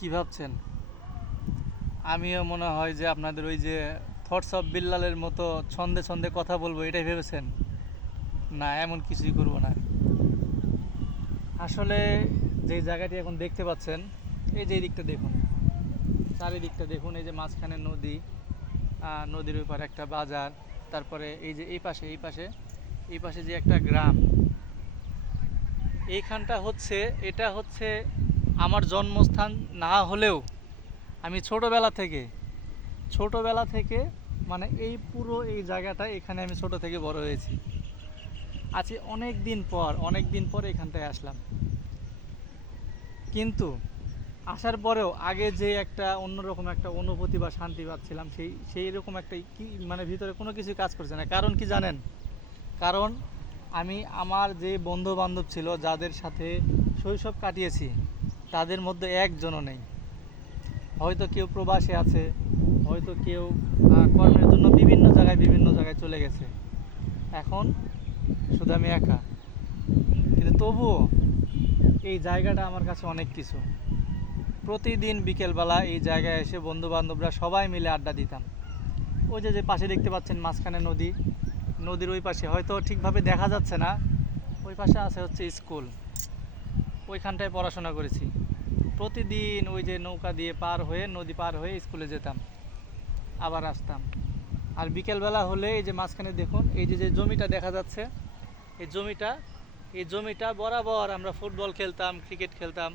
কি ভাবছেন? আমিও মনে হয় যে আপনাদের ওই যে থটস অফ বিল্লালের মতো ছন্দে ছন্দে কথা বলবো এটাই ভেবেছেন? না, এমন কিছুই করব না। আসলে যে জায়গাটি এখন দেখতে পাচ্ছেন, এই যে এই দিকটা দেখুন, চারিদিকটা দেখুন, এই যে মাঝখানে নদী, নদীর ওই পারে একটা বাজার, তারপরে এই যে এই পাশে যে একটা গ্রাম, এইখানটা হচ্ছে, এটা হচ্ছে আমার জন্মস্থান না হলেও আমি ছোটবেলা থেকে মানে এই পুরো এই জায়গাটা, এখানে আমি ছোট থেকে বড় হয়েছি। আজ অনেক দিন পর এখানটায় আসলাম, কিন্তু আসার পরেও আগে যে একটা অন্যরকম একটা অনুভূতি বা শান্তি পাচ্ছিলাম, সেই রকম একটা কি মানে ভিতরে কোনো কিছু কাজ করছে না। কারণ কি জানেন? কারণ আমি আমার যে বন্ধু বান্ধব ছিল, যাদের সাথে শৈশব কাটিয়েছি, তাদের মধ্যে একজনও নেই। হয়তো কেউ প্রবাসে আছে, হয়তো কেউ কর্মের জন্য বিভিন্ন জায়গায় চলে গেছে। এখন শুধু আমি একা, কিন্তু তবুও এই জায়গাটা আমার কাছে অনেক কিছু। প্রতিদিন বিকেলবেলা এই জায়গায় এসে বন্ধু বান্ধবরা সবাই মিলে আড্ডা দিতাম। ওই যে যে পাশে দেখতে পাচ্ছেন মাঝখানে নদী, নদীর ওই পাশে হয়তো ঠিকভাবে দেখা যাচ্ছে না, ওই পাশে আছে হচ্ছে স্কুল। ওইখানটায় পড়াশোনা করেছি। প্রতিদিন ওই যে নৌকা দিয়ে নদী পার হয়ে স্কুলে যেতাম, আবার আসতাম। আর বিকেলবেলা হলে এই যে মাঝখানে দেখুন, এই যে যে জমিটা দেখা যাচ্ছে, এই জমিটা এই জমিটা বরাবর আমরা ফুটবল খেলতাম, ক্রিকেট খেলতাম।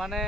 মানে